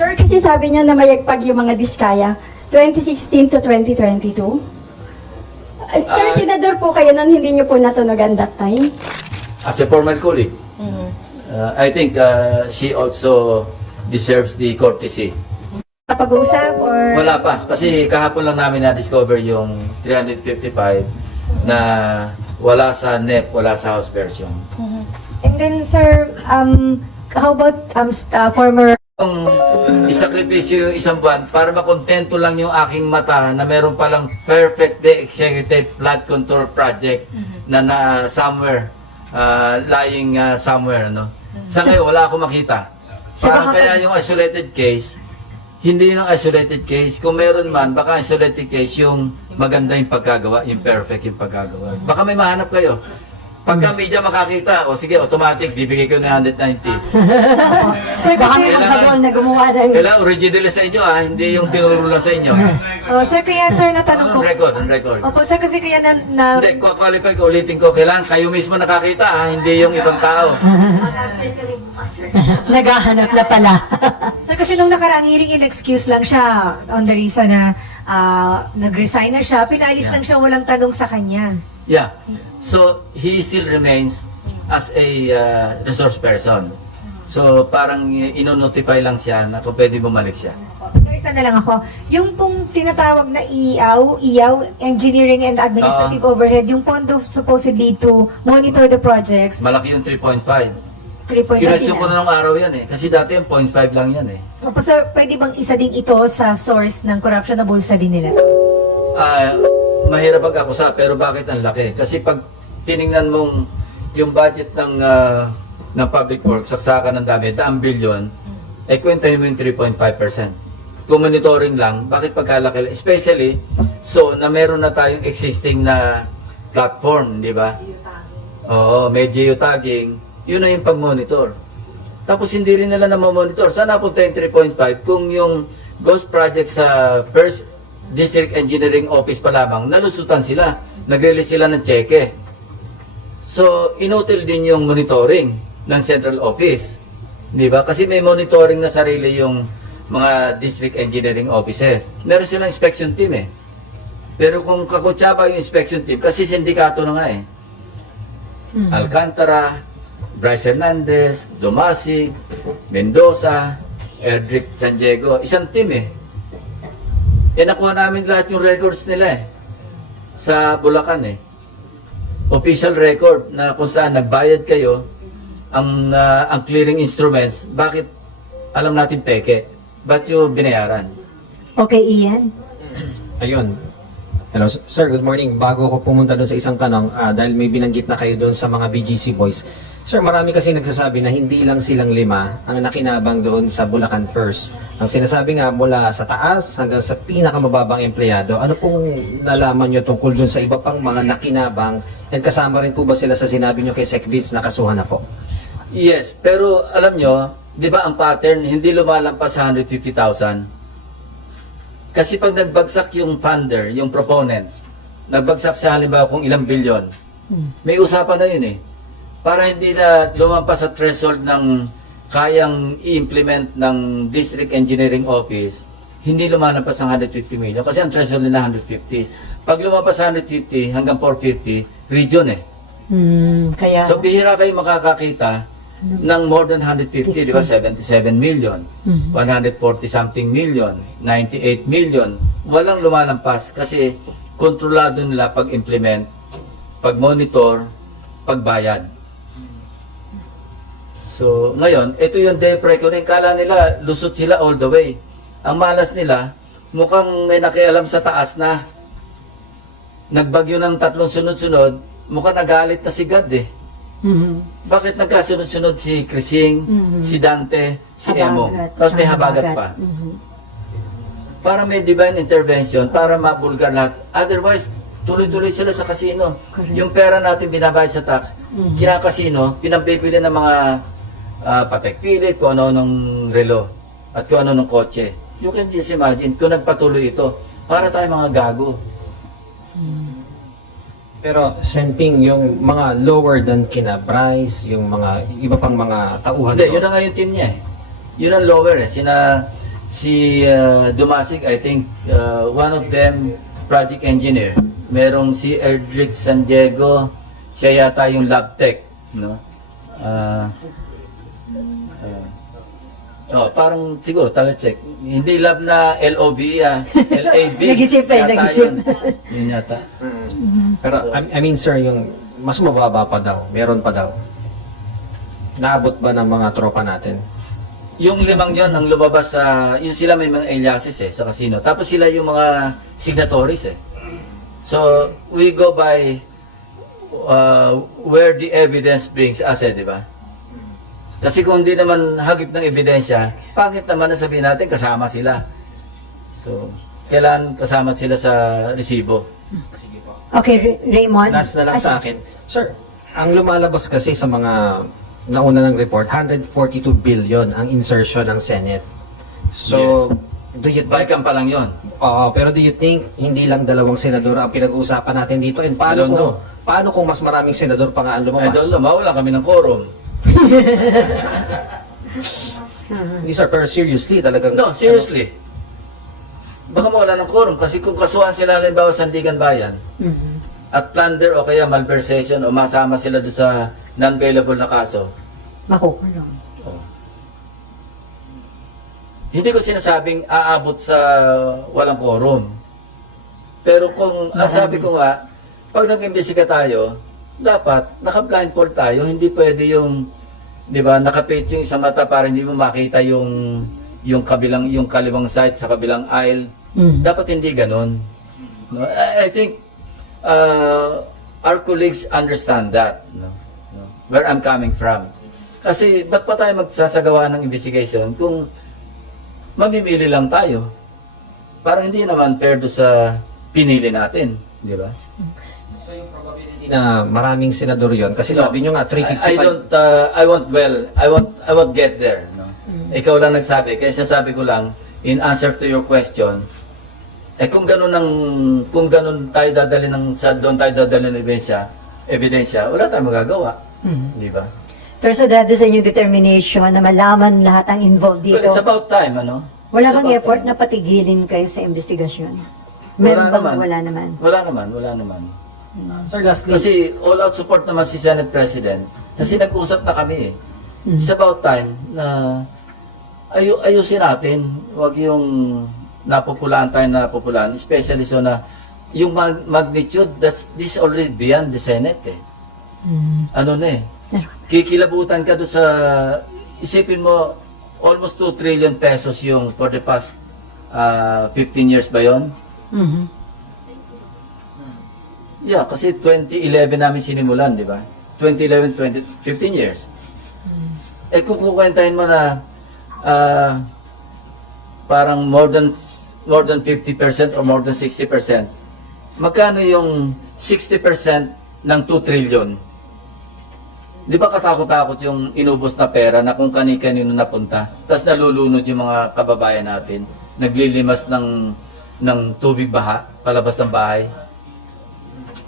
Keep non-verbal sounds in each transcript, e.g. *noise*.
Sir, kasi sabi niya na mayagpag yung mga diskaya, 2016 to 2022. Uh, sir, Ah. senador po kayo nun, hindi niyo po natunugan that time? As a former colleague, uh, I think uh, she also deserves the courtesy. Kapag-usap or... Wala pa, kasi kahapon lang namin na-discover yung 355 na wala sa NEP, wala sa House version. And then, sir, um, how about um, uh, former Kung isakripisyo yung isang buwan para makontento lang yung aking mata na meron palang perfect day executive flood control project na na somewhere, uh, lying uh, somewhere, no? Sa ngayon, wala akong makita. Baka- kaya yung isolated case, hindi yung isolated case. Kung meron man, baka isolated case yung maganda yung pagkagawa, yung perfect yung pagkagawa. Baka may mahanap kayo. Pagka media makakita, o sige, automatic, bibigay ko na 190. *laughs* Sir, Baka kasi, Kailangan- magkagawa na gumawa ng... Kailangan original sa inyo ah, hindi yung tinuro lang sa inyo. *laughs* oh, sir, kaya sir, natanong ko. On record, on record. Opo, sir, kasi kaya na, na Hindi, qualify ko, ulitin ko, kailangan kayo mismo nakakita ah, hindi yung ibang tao. *laughs* Naghahanap na pala. Sir, kasi nung nakaraang hearing, in-excuse lang siya on the reason na ah, nag-resign na siya. Pinaalis Yeah. lang siya, walang tanong sa kanya. Yeah. So, he still remains as a uh, resource person. So, parang ino-notify lang siya na kung pwede bumalik siya. Sir, isa na lang ako. Yung pong tinatawag na IAW, IAW, Engineering and Administrative Overhead, yung pondo supposedly to monitor the projects, Malaki yung 3.5. 3.9 Kinasyon ko na nung araw yan eh. Kasi dati yung 0.5 lang yan eh. Opo, sir, pwede bang isa din ito sa source ng corruption na bulsa din nila? Ah, mahirap pag-akusa, pero bakit ang laki? Kasi pag tiningnan mong yung budget ng ah, ng public works, saksakan ng dami, daang bilyon, eh kwentahin mo yung 3.5%. Kung monitoring lang, bakit pagkalaki? Especially, so, na meron na tayong existing na platform, di ba? Oo, may geotagging, yun na yung pag-monitor. Tapos hindi rin nila na monitor Saan napunta yung 3.5 kung yung ghost project sa first district engineering office pa lamang, nalusutan sila. Nag-release sila ng cheque. So, inutil din yung monitoring ng central office. Di ba? Kasi may monitoring na sarili yung mga district engineering offices. Meron silang inspection team eh. Pero kung kakutsaba yung inspection team, kasi sindikato na nga eh. Alcantara, Bryce Hernandez, Dumasig, Mendoza, Erdrick San Diego. Isang team eh. Eh nakuha namin lahat yung records nila eh. Sa Bulacan eh. Official record na kung saan nagbayad kayo ang ah, ang clearing instruments, bakit alam natin peke? Ba't yung binayaran? Okay, Ian? Ayun. Hello, sir. Good morning. Bago ko pumunta doon sa isang tanong, ah, dahil may binanggit na kayo doon sa mga BGC boys. Sir, marami kasi nagsasabi na hindi lang silang lima ang nakinabang doon sa Bulacan First. Ang sinasabi nga mula sa taas hanggang sa pinakamababang empleyado. Ano pong nalaman nyo tungkol doon sa iba pang mga nakinabang and kasama rin po ba sila sa sinabi nyo kay Sec Vince na kasuhan na po? Yes, pero alam nyo, di ba ang pattern, hindi lumalampas sa 150,000? Kasi pag nagbagsak yung funder, yung proponent, nagbagsak sa halimbawa kung ilang bilyon, may usapan na yun eh. Para hindi na lumampas sa threshold ng kayang i-implement ng District Engineering Office, hindi lumalampas ng 150 million kasi ang threshold nila 150. Pag lumampas sa 150 hanggang 450, region eh. Hmm, kaya... So bihira kayo makakakita ng more than 150, di ba? 77 million, 140 something million, 98 million. Walang lumalampas kasi kontrolado nila pag-implement, pag-monitor, pagbayad. So, ngayon, ito yung day reckoning. Kala nila, lusot sila all the way. Ang malas nila, mukhang may nakialam sa taas na nagbagyo ng tatlong sunod-sunod, mukhang nagalit na si God eh. Mhm. Bakit nagkasunod-sunod si Krising, si Dante, si Emo? Habagat. Tapos may habagat habagat. pa. Mhm. Para may divine intervention, para mabulgar lahat. Otherwise, tuloy-tuloy sila sa kasino. Yung pera natin binabayad sa tax, kinakasino, pinambibili ng mga uh, patek pilit, kung ano ng relo, at kung ano ng kotse. You can just imagine, kung nagpatuloy ito, para tayo mga gago. Pero Senping, yung mga lower than kina Bryce, yung mga iba pang mga tauhan Hindi, yun na nga yung team niya eh. Yun ang lower eh. Sina si uh, Dumasig, I think uh, one of them project engineer. Merong si Erdrick San Diego, siya yata yung lab tech, no? Ah, ah. Oh, parang siguro taga check. Hindi lab na LOB ah, *laughs* LAB. Nag-isip eh, Yata nag-isip. yun. Yun yata. Pero I, I mean sir, yung mas mababa pa daw, meron pa daw. Naabot ba ng mga tropa natin? Yung limang yon ang lumabas sa, yung sila may mga aliases eh, sa casino. Tapos sila yung mga signatories eh. So, we go by uh, where the evidence brings us eh, di ba? Kasi kung hindi naman hagip ng ebidensya, pangit naman na sabihin natin kasama sila. So, kailan kasama sila sa resibo? Okay, Ray- Raymond. Last na lang sa akin. Sir, ang lumalabas kasi sa mga nauna ng report, 142 billion ang insertion ng Senate. So, do you think, Baikan pa lang yon. Oo, pero do you think hindi lang dalawang senador ang pinag-uusapan natin dito? And I paano don't kung, know. paano kung mas maraming senador pa nga ang I lumabas? don't know, mawalan kami ng quorum. *laughs* Hindi sir, pero seriously, talagang... No, seriously. Baka mawala ng quorum kasi kung kasuhan sila halimbawa sa Sandigan Bayan at plunder o kaya malversation o masama sila doon sa non-bailable na kaso, Makukulong. oh. hindi ko sinasabing aabot sa walang quorum. Pero kung, ang sabi ko nga, pag nag-imbestiga tayo, dapat naka-blindfold tayo, hindi pwede yung, di ba, nakapit yung isang mata para hindi mo makita yung yung kabilang yung kaliwang side sa kabilang aisle Mm. dapat hindi ganon. No? I, I think uh, our colleagues understand that. No? No? Where I'm coming from. Kasi ba't pa tayo magsasagawa ng investigation kung mamimili lang tayo? Parang hindi naman fair do sa pinili natin. Di ba? Na maraming senador yon kasi No. sabi nyo nga I, 355 I don't, uh, I won't well, I won't, I won't get there. No? Ikaw lang nagsabi, kaya sabi ko lang, in answer to your question, eh kung ganun ang, kung ganun tayo dadali ng, sa doon tayo dadali ng ebidensya, ebidensya, wala tayong magagawa. Di ba? Pero so dahil sa inyong determination na malaman lahat ang involved Well, dito, it's about time, ano? wala It's bang effort time. na patigilin kayo sa investigasyon? Wala Meron bang naman. wala naman? Wala naman, wala naman. Sir lastly Kasi all-out support naman si Senate President. Kasi nag-usap na kami eh. It's about time na ayu ayusin natin. Huwag yung napopulaan tayo na napopulaan. Especially so na yung mag- magnitude, that's, this already beyond the Senate eh. Ano na eh. Kikilabutan ka doon sa, isipin mo, almost 2 trillion pesos yung for the past ah, 15 years ba yon? Mhm. Yeah, kasi 2011 namin sinimulan, di ba? 2011, 20, 15 years. Eh kung kukwentahin mo na ah, parang more than more than 50% or more than 60%, magkano yung 60% ng 2 trillion? Di ba katakot-takot yung inubos na pera na kung kani-kanino napunta? Tapos nalulunod yung mga kababayan natin, naglilimas ng ng tubig baha, palabas ng bahay.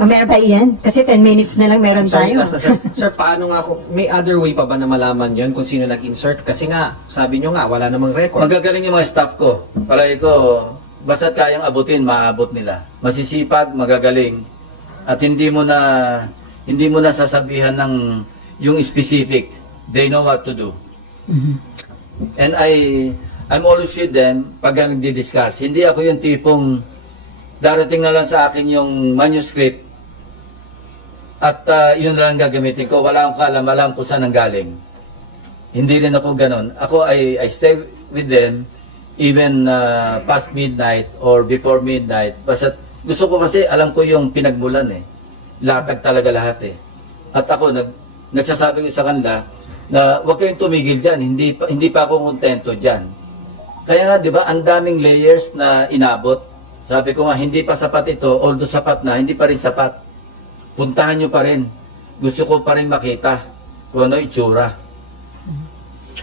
O meron ba iyan? Kasi 10 minutes na lang meron Sorry, tayo. last na, sir. sir, paano nga ako, may other way pa ba na malaman yon kung sino nag-insert? Kasi nga, sabi nyo nga, wala namang record. Magagaling yung mga staff ko. Palagi ko, basta't kayang abutin, maabot nila. Masisipag, magagaling. At hindi mo na hindi mo na sasabihan ng yung specific. They know what to do. And I I'm always with them pag nagdi-discuss. Hindi ako yung tipong darating na lang sa akin yung manuscript at ah, yun lang gagamitin ko. Wala akong kaalam-alam kung saan ang galing. Hindi rin ako ganon. Ako, I, I stay with them even uh, past midnight or before midnight. Basta gusto ko kasi, alam ko yung pinagmulan eh. Latag talaga lahat eh. At ako, nag, nagsasabi ko sa kanila na huwag kayong tumigil dyan. Hindi pa, hindi pa ako kontento dyan. Kaya nga, di ba, ang daming layers na inabot. Sabi ko nga, hindi pa sapat ito, although sapat na, hindi pa rin sapat. Puntahan nyo pa rin. Gusto ko pa rin makita kung ano itsura.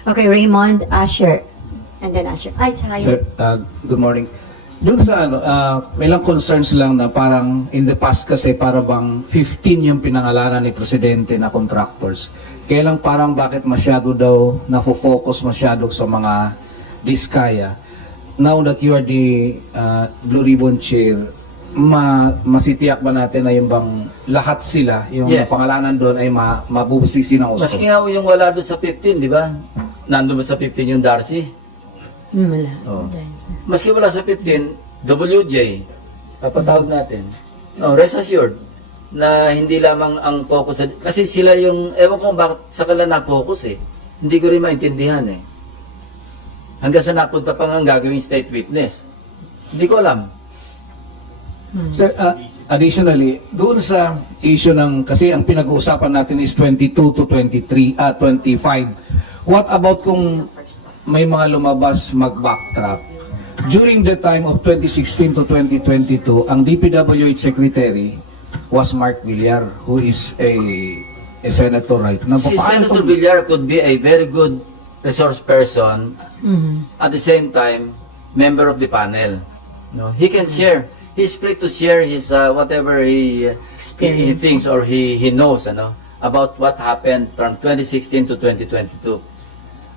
Okay, Raymond, Asher. And then Asher. Ay, tayo. Sir, uh, good morning. Doon sa ano, uh, may lang concerns lang na parang in the past kasi para bang 15 yung pinangalanan ni Presidente na contractors. Kaya lang parang bakit masyado daw nafo-focus masyado sa mga diskaya. now that you are the uh, Blue Ribbon Chair, ma masitiyak ba natin na yung bang lahat sila, yung Yes. pangalanan doon ay ma mabubusisi ng Maski uso? nga yung wala doon sa 15, di ba? Nandun ba sa 15 yung Darcy? Hmm, wala. Oh. Maski wala sa 15, WJ, papatawag natin. No, rest assured na hindi lamang ang focus sa- kasi sila yung ewan ko bakit sa kanila na-focus eh. Hindi ko rin maintindihan eh. Hanggang sa napunta pa nga ang gagawing state witness. Hindi ko alam. Sir, uh, additionally, doon sa issue ng, kasi ang pinag-uusapan natin is 22 to 23, ah 25. What about kung may mga lumabas mag-backtrack? During the time of 2016 to 2022, ang DPWH Secretary was Mark Villar, who is a, a senator right now. Si Senator Villar could be a very good resource person at the same time member of the panel. No, he can share. He's free to share his uh, whatever he, he he thinks or he he knows ano about what happened from 2016 to 2022.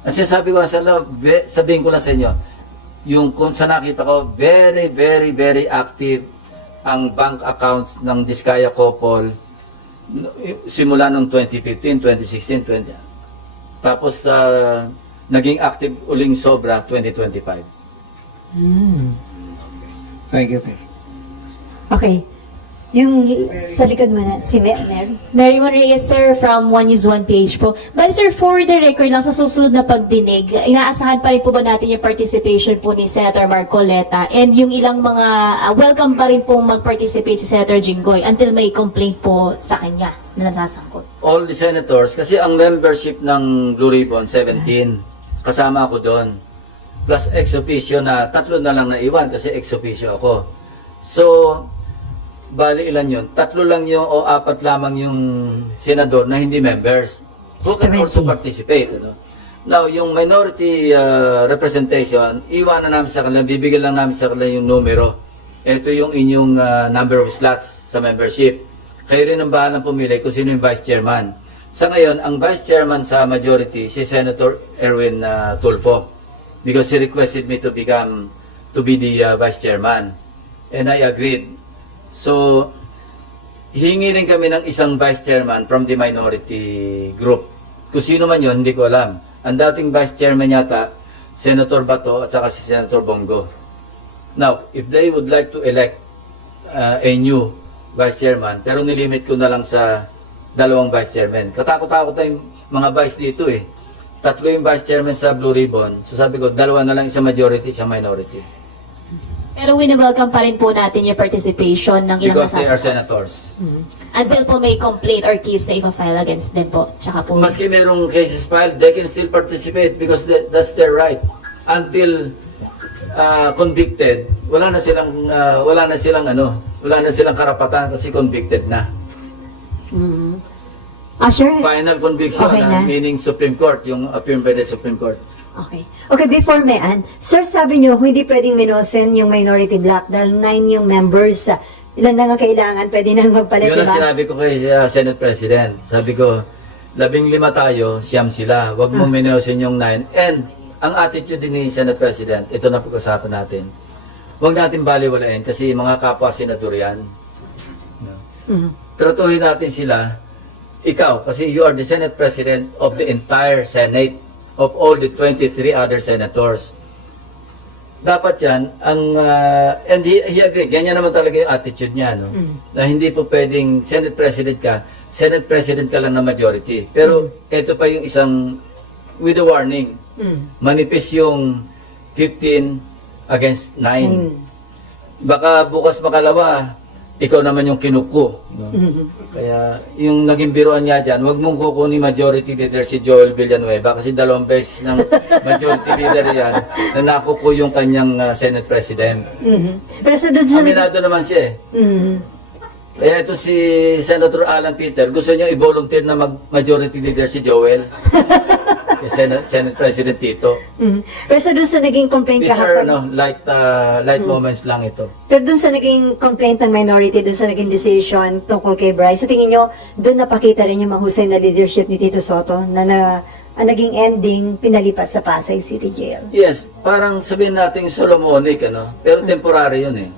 Ang sinasabi ko sa loob, be- sabihin ko lang sa inyo, yung kung sa nakita ko, very, very, very active ang bank accounts ng Diskaya Couple simula nung 2015, 2016, 20. Tapos uh, naging active uling sobra 2025. Thank you, sir. Okay. Yung sa likod mo na, si Mer- Mary. Mary Reyes, sir, from One News One PH po. But sir, for the record lang, sa susunod na pagdinig, inaasahan pa rin po ba natin yung participation po ni Senator Marcoleta and yung ilang mga, ah, welcome pa rin po mag-participate si Senator Jinggoy until may complaint po sa kanya na nasasangkot. All the senators, kasi ang membership ng Blue Ribbon, 17. Kasama ako doon. Plus ex officio na tatlo na lang naiwan kasi ex officio ako. So, bali ilan yun? Tatlo lang yung o apat lamang yung senador na hindi members. Who can also 70. participate. Ano? Now, yung minority uh, representation, iwanan namin sa kanila, bibigyan lang namin sa kanila yung numero. Ito yung inyong uh, number of slots sa membership. Kayo rin ang bahalang pumili kung sino yung vice chairman. Sa ngayon, ang vice chairman sa majority, si Senator Erwin uh, Tulfo. Because he requested me to become, to be the uh, vice chairman. And I agreed. So, hingi rin kami ng isang vice chairman from the minority group. Kung sino man yon hindi ko alam. Ang dating vice chairman yata, Senator Bato at saka si Senator Bongo. Now, if they would like to elect uh, a new vice chairman, pero nilimit ko na lang sa dalawang vice chairman. Katakot-takot na yung mga vice dito eh. Tatlo yung vice chairman sa Blue Ribbon. So sabi ko, dalawa na lang isang majority, isang minority. Pero wini-welcome pa rin po natin yung participation ng ilang Because they are nasasangkot. senators. Until po may complaint or case na ipa-file against them po. Tsaka po. Maski merong cases filed, they can still participate because that- that's their right. Until uh, convicted, wala na silang uh, wala na silang ano, wala na silang karapatan kasi convicted na. Usher? Final conviction, Okay na. meaning Supreme Court, yung affirmed by the Supreme Court. Okay. Okay, before may an, sir, sabi nyo, hindi pwedeng minosen yung minority block dahil nine yung members. ah, ilan na nga kailangan, pwede nang magpalit, Yun ang ba? sinabi ko kay uh, Senate President. Sabi ko, labing lima tayo, siyam sila. Huwag mong minusin yung nine. And ang attitude din ni Senate President, ito na pag-usapan natin. Huwag natin baliwalain kasi mga kapwa senador yan. Mhm. Tratuhin natin sila, ikaw, kasi you are the Senate President of the entire Senate, of all the 23 other senators. Dapat yan, ang, ah, and he, he agreed, ganyan naman talaga yung attitude niya, no? Na hindi po pwedeng Senate President ka, Senate President ka lang na majority. Pero ito pa yung isang, with a warning, manipis yung 15 against 9. Nine. Baka bukas makalawa, ikaw naman yung kinuko. No? *laughs* Kaya yung naging biruan niya dyan, wag mong kukunin majority leader si Joel Villanueva kasi dalawang beses ng *laughs* majority leader yan na nakuko yung kanyang uh, Senate President. Mhm. Pero sa doon sa... Aminado naman siya eh. Mhm. Kaya ito si Senator Alan Peter, gusto niya i-volunteer na mag-majority leader si Joel. *laughs* kay Senate, Senate President Tito. Mhm. Pero sa doon sa naging complaint These are kahapon, ano, light, uh, light moments lang ito. pero doon sa naging complaint ng minority, doon sa naging decision tungkol kay Bryce, sa tingin nyo, doon napakita rin yung mahusay na leadership ni Tito Soto na, na ang naging ending, pinalipat sa Pasay City Jail. Yes, parang sabihin natin Solomonic, ano? Pero temporary yun eh.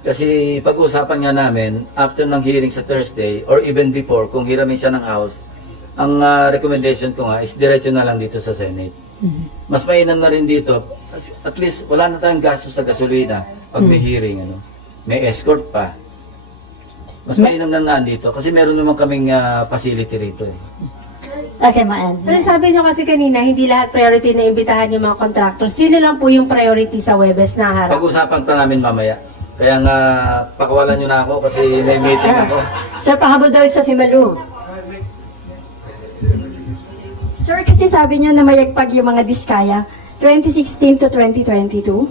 Kasi pag-usapan nga namin, after ng hearing sa Thursday, or even before, kung hiramin siya ng House, ang ah, recommendation ko nga is diretso na lang dito sa Senate. Mas mainam na rin dito, at least wala na tayong gasto sa gasolina pag may hearing, ano? May escort pa. Mas mainam na nandito kasi meron naman kaming ah, facility rito eh. Okay, Maan. Sir, sabi nyo kasi kanina, hindi lahat priority na imbitahan yung mga contractors. Sino lang po yung priority sa Webes na harap? Pag-usapan pa namin mamaya. Kaya nga, pakawalan nyo na ako kasi may meeting ako. Sir, pahabol daw sa Simalu. Sir, kasi sabi niyo na mayagpag yung mga diskaya, 2016 to 2022.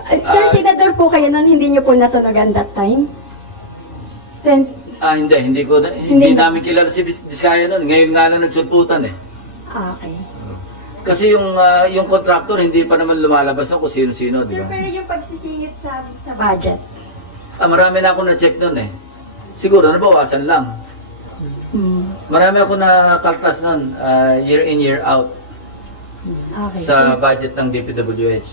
Uh, sir, Ah. senador po kayo nun, hindi niyo po natunogan that time? Twen- Ah, hindi. Hindi ko na, hindi, Hindi. namin kilala si Diskaya noon. Ngayon nga lang nagsulputan eh. ah, okay. Kasi yung ah, yung contractor hindi pa naman lumalabas kung sino-sino, di Sir, ba? pero yung pagsisingit sa, sa budget, Ah, marami na ako na-check noon eh. Siguro nabawasan lang. mm, Marami ako na kaltas noon, ah, year in, year out okay. sa budget ng DPWH.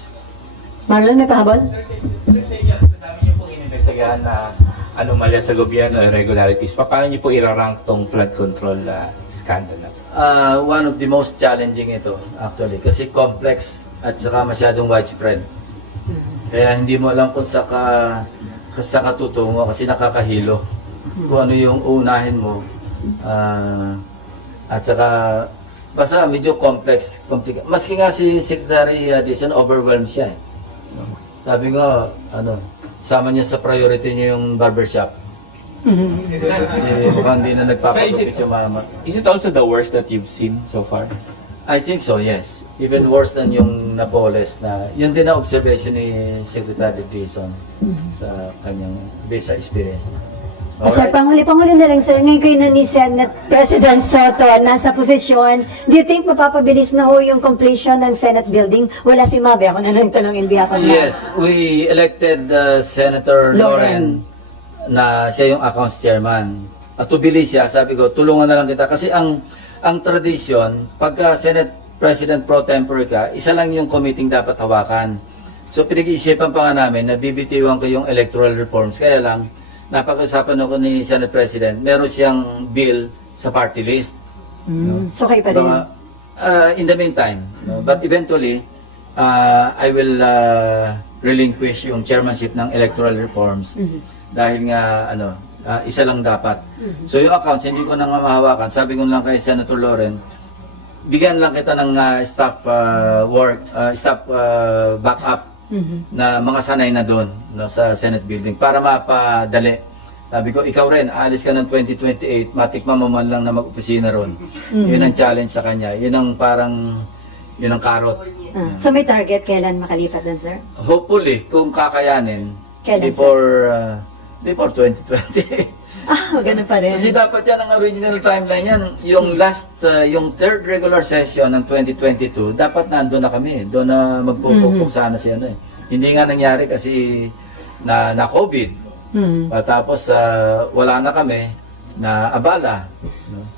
Marlon, may pahabol? Sir, sa inyo, sa dami niyo pong inimbestigahan na anomalya sa gobyerno, irregularities, pa- paano niyo po irarank tong flood control uh, scandal na to? Ah, one of the most challenging ito actually kasi complex at saka masyadong widespread. Kaya hindi mo alam kung sa ka sa katutungo kasi nakakahilo. Kung ano yung unahin mo. Ah, at saka basta medyo complex, complicated. Maski nga si Secretary Addison overwhelmed siya. Eh. Sabi ko, ano, sama niya sa priority niya yung barbershop. Kasi mukhang hindi na nagpapagupit yung mama. Is it also the worst that you've seen so far? I think so, yes. Even worse than yung Napoles na, yun din na observation ni Secretary Dizon sa kanyang based sa experience. At sir, Alright. panghuli, panghuli na lang sir, ngayon kayo na ni Senate President Soto nasa posisyon, do you think mapapabilis na ho yung completion ng Senate building? Wala si Mabe, ako na lang tanongin behalf of Yes, we elected uh, Senator Loren. Loren na siya yung accounts chairman. At tubilis siya, sabi ko, tulungan na lang kita. Kasi ang ang tradisyon, pagka Senate President pro tempore ka, isa lang yung committee dapat hawakan. So pinag-iisipan pa nga namin na bibitiwan ko yung electoral reforms. Kaya lang, napag-usapan ako ni Senate President, meron siyang bill sa party list. Mm, so kayo pa rin. Baka, uh, in the meantime, no, but eventually, uh, I will uh, relinquish yung chairmanship ng electoral reforms dahil nga ano, uh, isa lang dapat. So yung accounts hindi ko na nga mahawakan. Sabi ko lang kay Senator Loren, bigyan lang kita ng uh, staff uh, work, uh, staff uh, backup na mga sanay na doon no, sa Senate building para mapadali. Sabi ko, ikaw rin, aalis ka ng 2028, matikman mo man lang na mag-opisina ron. Yun ang challenge sa kanya. Yun ang parang, yun ang karot. Ah, so may target kailan makalipat dun, sir? Hopefully, kung kakayanin, Kailan, before, uh, before 2028. Ah, ganun pa rin. Kasi dapat yan ang original timeline yan. Yung last, uh, yung third regular session ng 2022, dapat nandun na kami. Doon na magpupukpok sana si ano eh. Hindi nga nangyari kasi na, na COVID. Mhm. At tapos uh, wala na kami na abala. No?